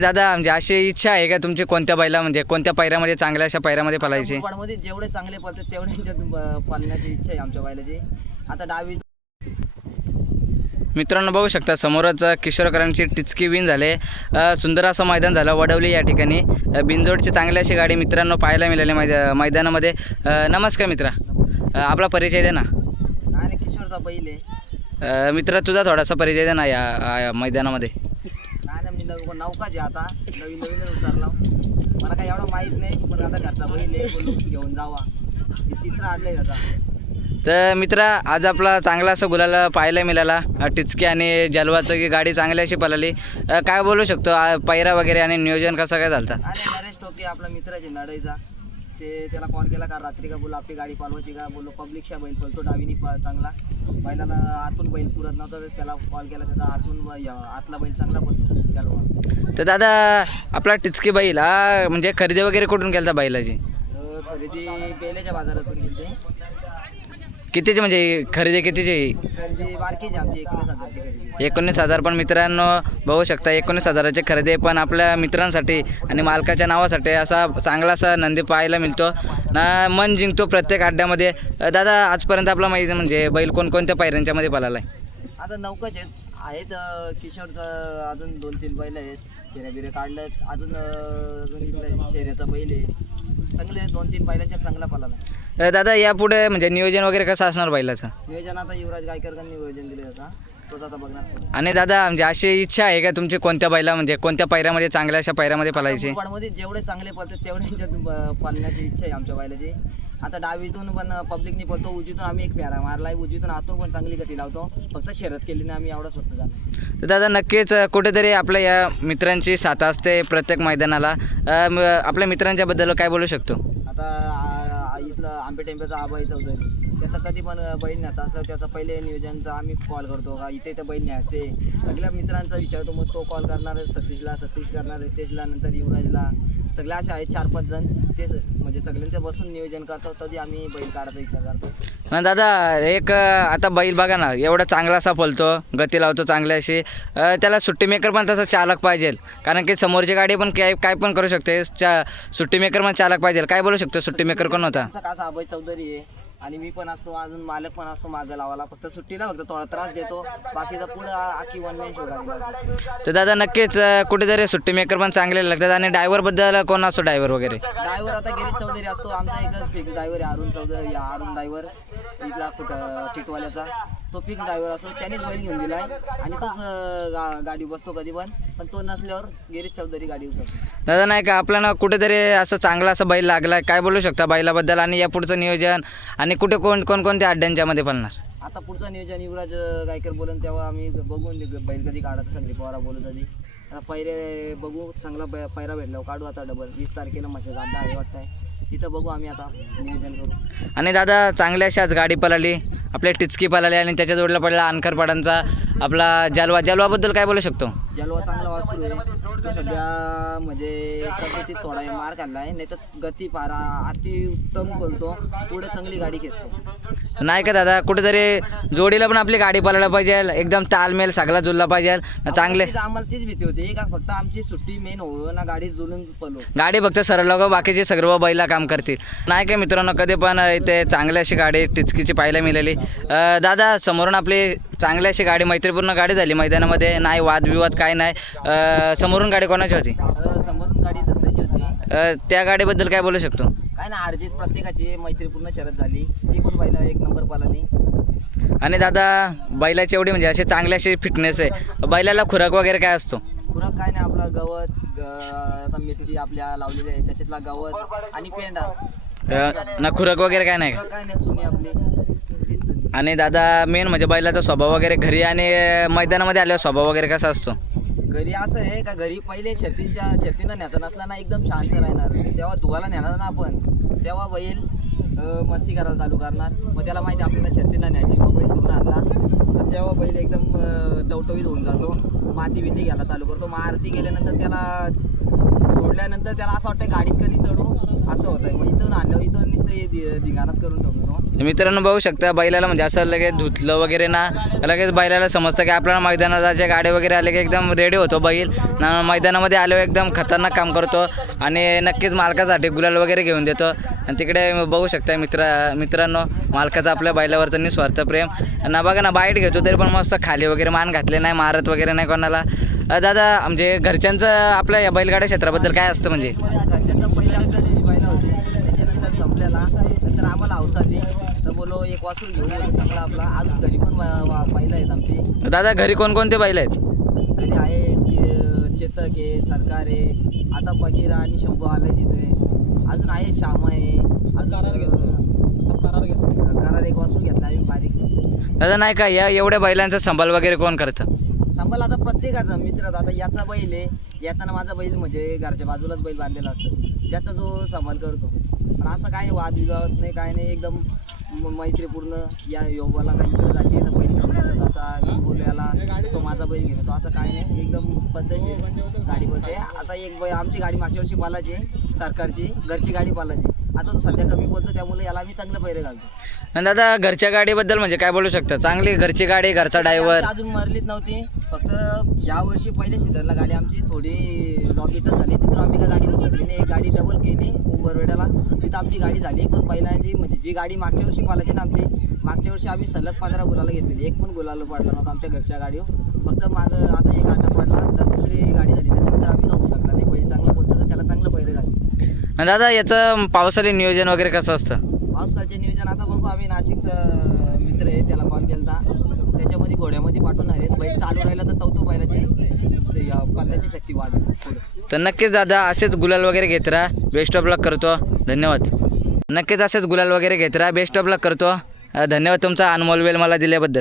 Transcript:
दादा म्हणजे अशी इच्छा आहे का तुमची कोणत्या बैला म्हणजे कोणत्या पैऱ्यामध्ये चांगल्या अशा पैऱ्यामध्ये पलायची मध्ये जेवढे चांगले पळतात तेवढे यांच्यात पालण्याची इच्छा आहे आमच्या बैलाची. आता डावी मित्रांनो बघू शकता समोरच किशोरकरांची टिचकी विन झाले. सुंदर असं मैदान झालं वडवली या ठिकाणी. अ, बिनजोडची चांगली अशी गाडी मित्रांनो पाहायला मिळाली मैदा मैदानामध्ये. नमस्कार मित्रा. आपला परिचय दे ना. आणि किशोरचा बैल आहे. अ, मित्रा तुझा थोडासा परिचय दे ना या मैदानामध्ये. मी नव- नौकाच आता? नवीन नवीनच उतरला. मला काय एवढं माहीत नाही पण आता घरचा बैल आहे बोलून घेऊन जावा. तिसरा आणलाय त्याचा तर मित्रा आज आपला चांगला असं गुलाला पाहायला मिळाला. टिचकी आणि जलवाचं की गाडी चांगली अशी पळाली. काय बोलू शकतो? पैरा वगैरे आणि नियोजन कसं काय झालं आणि नरेश टोके आपला मित्राचे नडईचा ते त्याला कॉल केला का रात्री का बोललो आपली गाडी पालवायची का बोललो पब्लिकच्या बैल पळतो डावीनी प चांगला. बैलाला आतून बैल पुरत नव्हता तर त्याला कॉल केला त्याचा आतून ब- या- आतला बैल चांगला पळतो चालवा. तर दादा आपला टिचकी बैल हा म्हणजे खरेदी वगैरे कुठून केला बैलाची? खरेदी बेलेच्या बाजारातून गेलते कितीची म्हणजे खरेदी कितीची? खरेदी बारकीची आमची एकोणीस हजारची खरेदी. एकोणीस हजार. पण मित्रांनो बघू शकता एकोणीस हजाराची खरेदी पण आपल्या मित्रांसाठी आणि मालकाच्या नावासाठी असा चांगला असा नंदी पाहायला मिळतो. ना मन जिंकतो प्रत्येक अड्ड्यामध्ये. दादा आजपर्यंत आपला माहिती म्हणजे बैल कोणकोणत्या पायऱ्यांच्यामध्ये पळाला आहे आता नौकाच आहेत. आहेत किशोरचं अजून दोन तीन बैल आहेत. फेऱ्या बिऱ्या काढल्यात अजून अं, अजून इकडे शेऱ्याचा बैल आहे. चांगले दोन तीन बैलांच्या चांगला पालाला. दादा यापुढे म्हणजे नियोजन वगैरे कसं असणार बैलाचं? नियोजन आता युवराज गायकरकांनी नियोजन दिले बघणार आणि दादा म्हणजे अशी इच्छा आहे का तुमची कोणत्या बैला म्हणजे कोणत्या पायऱ्यामध्ये चांगल्या अशा पायऱ्यामध्ये पळायची? मध्ये जेवढे चांगले पळतात तेवढे पालण्याची इच्छा आहे आमच्या बैलाची. आता डावीतून पण पब्लिकनी पळतो उजवीतून आम्ही एक फेरा मारलाय. उजवीतून आतून पण चांगली गती लावतो. फक्त शर्यत केली नाही आम्ही एवढाच झाला तर दादा नक्कीच कुठेतरी आपल्या या मित्रांची साथ असते प्रत्येक मैदानाला. आपल्या मित्रांच्या बद्दल काय बोलू शकतो? आता इथलं आंबे टेंब्याचा आबाई चौधरी. त्याचा कधी पण बैल न्यायचा असलं त्याचा पहिले नियोजनचा आम्ही कॉल करतो. का इथे इथे बैल न्यायचे. सगळ्या मित्रांचा विचारतो मग तो कॉल करणार सतीशला सतीश करणार रितेशला नंतर युवराजला. सगळ्या अशा आहेत चार पाच जण. ते म्हणजे सगळ्यांचं बसून नियोजन करतो तरी आम्ही बैल काढायचा विचार करतो. ना दादा एक आता बैल बघा ना एवढा चांगला असा पळतो गती लावतो चांगली अशी. अ, त्याला सुट्टी मेकर पण तसा चालक पाहिजे. कारण की समोरची गाडी पण काय काय पण करू शकते. चा सुट्टी मेकर पण चालक पाहिजे. काय बोलू शकतो सुट्टी मेकर कोण होता? कासा अभय चौधरी आहे? आणि मी पण असतो अजून मालक पण असतो मागं लावायला. फक्त सुट्टीला फक्त थोडा त्रास देतो. बाकीचा पुढं आखी वन मॅन शो तर दादा नक्कीच अ, कुठेतरी सुट्टी मेकर पण चांगले लागतात. आणि ड्रायव्हरबद्दल कोण असतो ड्रायव्हर वगैरे? ड्रायव्हर आता गिरीश चौधरी असतो. आमचा एकच फिक्स ड्रायव्हर आहे अरुण चौधरी अरुण ड्रायव्हर इथला कुठं टिटवाल्याचा. तो फिक्स ड्रायव्हर असतो त्यानेच बैल घेऊन दिलाय. आणि तोच अं, गा- गाडी बसतो कधी पण. पण तो नसल्यावर गिरीश चौधरी गाडी बसतो दादा नाही का आपल्याला कुठेतरी असं चांगला असं बैल लागला काय बोलू शकता बैलाबद्दल आणि या पुढचं नियोजन? आणि कुठे कोण कोणकोणत्या अड्ड्यांच्यामध्ये पळणार? आता पुढचं नियोजन युवराज अं, गायकर बोलून तेव्हा आम्ही बघून नि- बैल कधी काढायचं सगळी पोरा बोलू कधी आता पैरे बघू चांगला पैरा भेटल्यावर काढू आता डबल वीस तारखेला मशाज अड्डा आहे वाटतंय. तिथं बघू आम्ही आता नियोजन करू. आणि दादा चांगल्या अशाच गाडी पळाली आपल्या टिचकी पळाली आणि त्याच्या जोडला पडला अनखरपाडांचा. आपला जलवा जलवाबद्दल काय बोलू शकतो? जलवा चांगला वासरू आहे. तो सध्या म्हणजे तब्येतीत थोडा मार खाल्ला आहे नाही तर गती पारा अति उत्तम बोलतो पुढे चांगली गाडी खेचतो. नाही का दादा कुठेतरी जोडीला पण आपली गाडी पळायला पाहिजे एकदम तालमेल सगळा जुळला पाहिजे. चांगले तीच आम्हाला तीच भीती होती का फक्त आमची सुट्टी मेन हो ना गाडी जुळून पलो गाडी फक्त सरळ लोक बाकीचे सर्व बैला काम करतील. नाही काय मित्रांनो कधी पण इथे चांगली अशी गाडी टिचकीची पाहायला मिळाली. दादा समोरून आपली चांगली अशी गाडी मैत्रीपूर्ण गाडी झाली मैदानामध्ये. नाही वादविवाद काय नाही. समोरून गाडी कोणाची होती? समोरून गाडी तसायची होती. त्या गाडीबद्दल काय बोलू शकतो? काय ना अर्जित प्रत्येकाची मैत्रीपूर्ण शरद झाली. ती पण पहिला एक नंबर पालाली आणि दादा बैलाची एवढी म्हणजे अशी चांगली अशी फिटनेस आहे. बैलाला खुराक वगैरे काय असतो? खुराक काय नाही आपला गवत आता मिरची आपल्या लावलेली आहे. त्याच्यातला गवत आणि पेंडा अं, ना खुराक वगैरे काय नाही का? काय नाही चुनी आपली. तीच चुनी. आणि दादा मेन म्हणजे बैलाचा स्वभाव वगैरे घरी आणि मैदानामध्ये आल्यावर स्वभाव वगैरे कसा असतो? घरी असं आहे का घरी पहिले शर्तींच्या शर्तीला न्यायचा नसला ना एकदम शांत राहणार. तेव्हा धुवायला नेणार ना आपण. तेव्हा बैल अं, मस्ती करायला चालू करणार. मग त्याला माहिती आपल्याला शर्तीला न्यायची मग बैल धुवून आणला. तर तेव्हा बैल एकदम अं, टवटवीत होऊन जातो. माती बिती घ्यायला चालू करतो. मग आरती गेल्यानंतर त्याला सोडल्यानंतर त्याला असं वाटतं गाडीत कधी चढू? असं होतं मग इथून आणलं इथून नुसतं हे करून ठेवतो. तो मित्रांनो बघू शकता बैलाला म्हणजे असं लगेच धुतलं वगैरे ना लगेच बैलाला समजतं की आपल्याला मैदानात जायचे गाडी वगैरे आले की एकदम रेडी होतो बैल. ना मैदानामध्ये आल्यावर एकदम खतरनाक काम करतो आणि नक्कीच मालकासाठी गुलाल वगैरे घेऊन देतो. आणि तिकडे बघू शकता मित्र मित्रांनो मालकाचं आपल्या बैलावरचं निस्वार्थ प्रेम. ना बघा ना बाईट घेतो तरी पण मस्त खाली वगैरे मान घातले नाही मारत वगैरे नाही कोणाला. दादा म्हणजे घरच्यांचं आपल्या या बैलगाड्या क्षेत्राबद्दल काय असतं म्हणजे? घरच्यांना पहिले आमच्या बैल होते. त्याच्यानंतर संपलेला. नंतर आम्हाला हौस आली. तर बोलो एक वासूर घेऊन गेलो चांगला आपला. अजून घरी पण बैल आहेत आमचे. दादा घरी कोणकोणते बैल आहेत? घरी आहे टे- चेतक आहे सरकार आहे. आता बगीरा आणि शंभू आलाय तिथे. अजून आहे श्याम आहे. अजून करार करार एक वासून घेतला आम्ही बारीक. दादा नाही का या एवढ्या बैलांचा संभाल वगैरे कोण करतं? सांभाळ आता प्रत्येकाचा मित्र आता याचा बैल आहे. याचा ना माझा बैल म्हणजे घरच्या बाजूलाच बैल बांधलेला असतो. ज्याचा जो सांभाळ करतो. पण असं काय नाही वादविवाद नाही काय नाही. एकदम म- मैत्रीपूर्ण या योगाला का इकडे जायचे तर बैल घेऊन जायचा मी बोललो याला तो माझा बैल घेऊन येतो असं काय नाही एकदम पद्धतशीर गाडी बोलते आता एक बैल आमची गाडी मागच्या वर्षी पालाची सरकारची. घरची गाडी पालाची आता तो सध्या कमी बोलतो त्यामुळे याला आम्ही चांगलं पैरे घालतो. आणि दादा घरच्या गाडीबद्दल म्हणजे काय बोलू शकता? चांगली घरची गाडी घरचा ड्रायव्हर. अजून मरलीच नव्हती. फक्त या वर्षी पहिले सीझनला गाडी आमची थोडी लॉबीटच झाली. तिथून आम्ही काय गाडी उचलली नाही. एक गाडी डबल केली. उंबरवेड्याला तिथं आमची गाडी झाली. पण पहिल्याची म्हणजे जी गाडी मागच्या वर्षी पालायची ना आमची मागच्या वर्षी आम्ही सलग पंधरा गुलाला घेतलेली. एक पण गुलाला पडला नव्हता आमच्या घरच्या गाडीवर. फक्त मागं आता एक आटा पडला. तर दुसरी गाडी झाली. त्याच्यानंतर आम्ही जाऊ शकला नाही. पहिले चांगलं बोलतो तर त्याला चांगलं पहिले झाले. आणि दादा याचं पावसाळी नियोजन वगैरे कसं असतं? पावसाळ्याचे नियोजन आता बघू. आम्ही नाशिकचं मित्र आहे. त्याला कॉल केला त्याच्यामध्ये घोड्यामध्ये पाठवणार आहेत. बैल चालू राहिला तर तवतो बैलाची. ते, शक्ती वाढेल तर नक्कीच दादा असेच गुलाल वगैरे घेत राहा. बेस्ट ऑफ लक करतो. धन्यवाद. नक्कीच असेच गुलाल वगैरे घेत राहा. बेस्ट ऑफ लक करतो. धन्यवाद तुमचा अनमोल वेळ मला दिल्याबद्दल.